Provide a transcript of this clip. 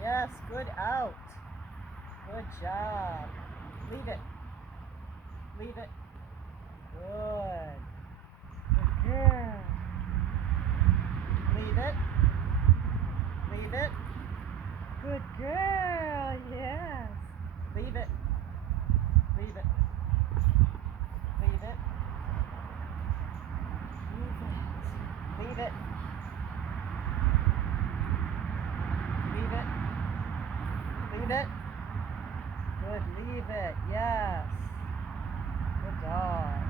Yes, good out. Good job. Leave it. Leave it. Good. Good girl. Leave it. Leave it. Good girl. Yes. Leave it. Leave it. Leave it. Leave it. Leave it. Leave it. Good. Leave it. Yes. Good dog.